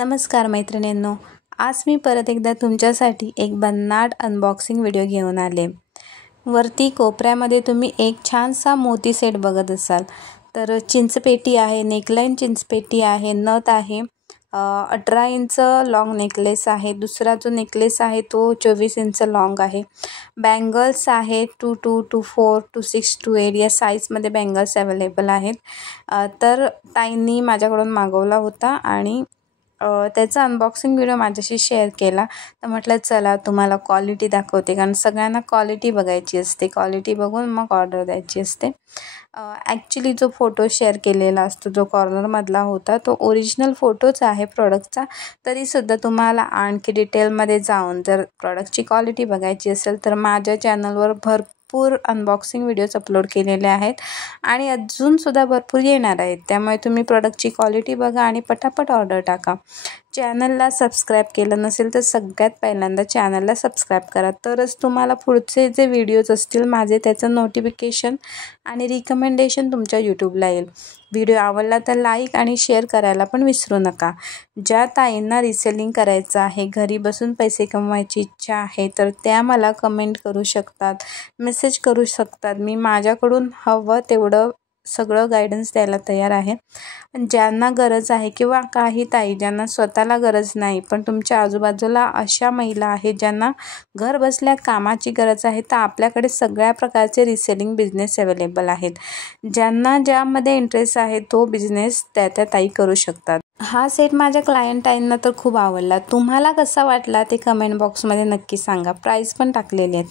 नमस्कार मैत्रिणींनो, आज मी परत एकदा तुमच्यासाठी एक भन्नाट अनबॉक्सिंग व्हिडिओ घेऊन आले। वरती कोपऱ्यामध्ये तुम्ही एक छानसा मोती सेट बघत असाल तर चिंचपेटी आहे, नेकलाइन चिंचपेटी आहे, नथ आहे, 18 इंच लॉंग नेकलेस आहे, दुसरा जो नेकलेस आहे तो 24 इंच लॉंग आहे, बँगल्स आहे 2 2 2 4 2 6 2 8 या साईजमध्ये बँगल्स अवेलेबल आहेत। तर ताईंनी माझ्याकडून मागवला होता आणि त्याचा अनबॉक्सिंग व्हिडिओ माझ्याशी शेअर केला। तर म्हटलं चला तुम्हाला क्वालिटी दाखवते, कारण सगळ्यांना क्वालिटी बघायची असते, क्वालिटी बघून मग ऑर्डर द्यायची असते। ॲक्च्युली जो फोटो शेअर केलेला असतो जो कॉर्नरमधला होता तो ओरिजिनल फोटोच आहे प्रॉडक्टचा, तरीसुद्धा तुम्हाला आणखी डिटेलमध्ये जाऊन जर प्रॉडक्टची क्वालिटी बघायची असेल तर माझ्या चॅनलवर भरपूर अनबॉक्सिंग व्हिडिओज अपलोड केलेले आहेत आणि अजूनसुद्धा भरपूर येणार आहेत। त्यामुळे तुम्ही प्रॉडक्टची क्वालिटी बघा आणि पटापट ऑर्डर टाका। चॅनलला सबस्क्राईब केलं नसेल तर सगळ्यात पहिल्यांदा चॅनलला सबस्क्राईब करा, तरच तुम्हाला पुढचे जे व्हिडिओज असतील माझे त्याचं नोटिफिकेशन आणि रिकमेंडेशन तुमच्या यूट्यूबला येईल। व्हिडिओ आवडला तर लाईक आणि शेअर करायला पण विसरू नका। ज्या ताईंना रिसेलिंग करायचं आहे, घरी बसून पैसे कमवायची इच्छा आहे तर त्या मला कमेंट करू शकतात, मेसेज करू शकतात। मी माझ्याकडून हवं तेवढं सगळं गायडन्स द्यायला तयार आहे। ज्यांना गरज आहे किंवा काही ताई ज्यांना स्वतःला गरज नाही पण तुमच्या आजूबाजूला अशा महिला आहेत ज्यांना घर बसल्या कामाची गरज आहे, तर आपल्याकडे सगळ्या प्रकारचे रिसेलिंग बिझनेस अवेलेबल आहेत। ज्यांना ज्यामध्ये इंटरेस्ट आहे तो बिझनेस त्या ताई करू शकतात। हा सेट माझ्या क्लायंटांना तर खूप आवडला। तुम्हाला कसा वाटला ते कमेंट बॉक्समध्ये नक्की सांगा। प्राईस पण टाकलेली आहे।